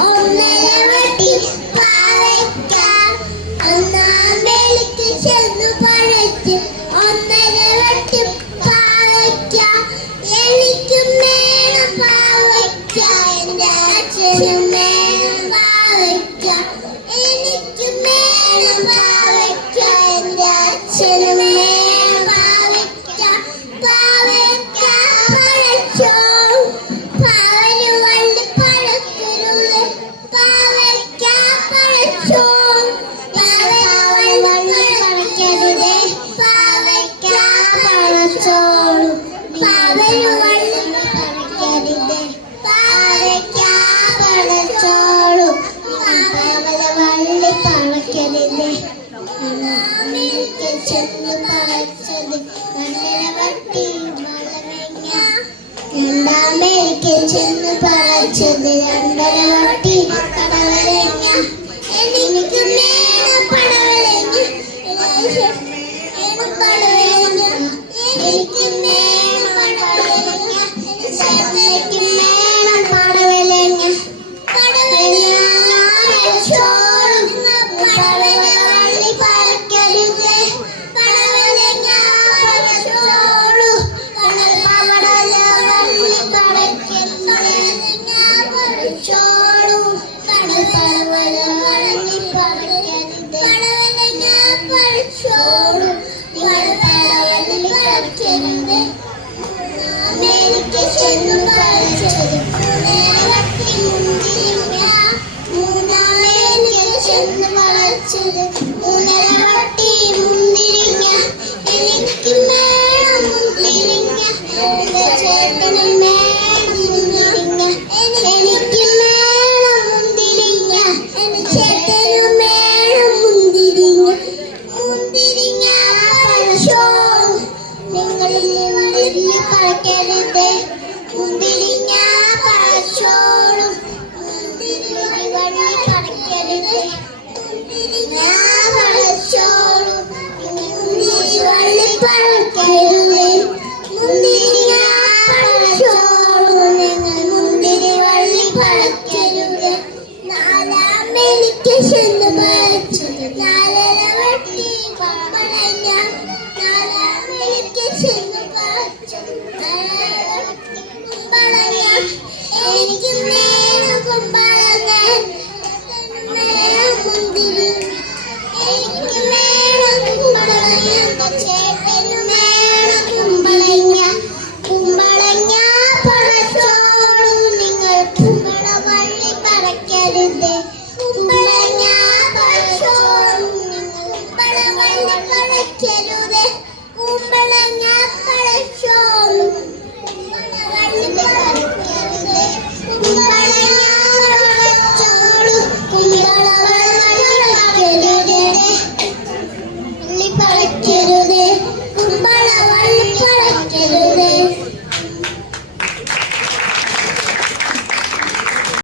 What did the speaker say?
ഒന്നരവട്ടി പാവയ്ക്ക ഒന്നാം വെളുക്ക് ചെന്നു പഴച്ച് ഒന്നരവട്ടി പാവയ്ക്ക എനിക്കും വേണം പാവയ്ക്ക എൻ്റെ അച്ഛനും വേണം പാവയ്ക്ക എനിക്കും വേണം പാവയ്ക്ക എൻ്റെ അച്ഛനും വേണം പാവയ്ക്ക പാവയ്ക്ക പഴച്ചോ പാവന് വള്ളി പഴക്കരുത് പാവയ്ക്ക പഴച്ചോ പഴക്കരുത് പാവയ്ക്ക പഴച്ചോളും പാവന് വള്ളി പഴക്കരുത് പാവയ്ക്ക പഴച്ചോളും പാവല വള്ളി പഴക്കരുത് ചെന്ന് പഴച്ചത് കണ്ണരവട്ടി വളവങ്ങ രണ്ടാമേക്ക് ചെന്ന് പഴച്ചത് രണ്ടരവട്ടി പടവലങ്ങ എനിക്ക് വേണം പടവലങ്ങ പടവലങ്ങ എനിക്ക് വേണം പടവലങ്ങ ചേട്ടയ്ക്ക് വേണം പടവലങ്ങ പടവലങ്ങ ചോളും പടവല വള്ളി പഴക്കരുത് പടവലങ്ങ പഴച്ചോളും പടവല വള്ളി പഴക്കരുത് പഴച്ചോളും പടവല വള്ളി പഴക്കരുത് പടവലങ്ങ പഴച്ചോളും പടവല വള്ളി പഴക്കരുത് അമേരിക്ക ചെന്നു പഴച്ചത് മൂന്നരവട്ടി മുന്തിരിങ്ങ മൂന്നാമേരിക്ക ചെന്നു പഴച്ചത് മൂന്നരവട്ടി മുന്തിരിങ്ങ എനിക്ക് വേണം മുന്തിരിങ്ങ എൻ്റെ ചേട്ടനും വേണം മുന്തിരിങ്ങ എനിക്ക് വേണം മുന്തിരിങ്ങ എൻ്റെ ചേട്ടനും വേണം മുന്തിരിങ്ങ മുന്തിരിങ്ങ പഴച്ചോളും നിങ്ങൾ വള്ളി പഴക്കരുത് മുന്തിരിങ്ങ പഴച്ചോളും മുന്തിരി വള്ളി പഴക്കരുത് മുന്തിരിങ്ങ പഴച്ചോളും മുന്തിരി വള്ളി പഴക്കരുത് മുന്തിരിങ്ങ പഴച്ചോളും നിങ്ങൾ മുന്തിരി വള്ളി പഴക്കരുത് നാലാമേലിക്ക് ചെന്ന് പഴച്ചത് നാലരവട്ടി പടവലങ്ങ നാലാമേലിക്ക് ചെന്ന് പഴച്ചത് കുമ്പളങ്ങ എനിക്ക് വേണം കുമ്പളങ്ങ വേണം മുന്തിരി എനിക്ക് വേണം കുമ്പളങ്ങ ചേട്ടന് വേണം കുമ്പളങ്ങ കുമ്പളങ്ങ പഴച്ചോളും നിങ്ങൾ കുമ്പള വള്ളി പഴക്കരുത്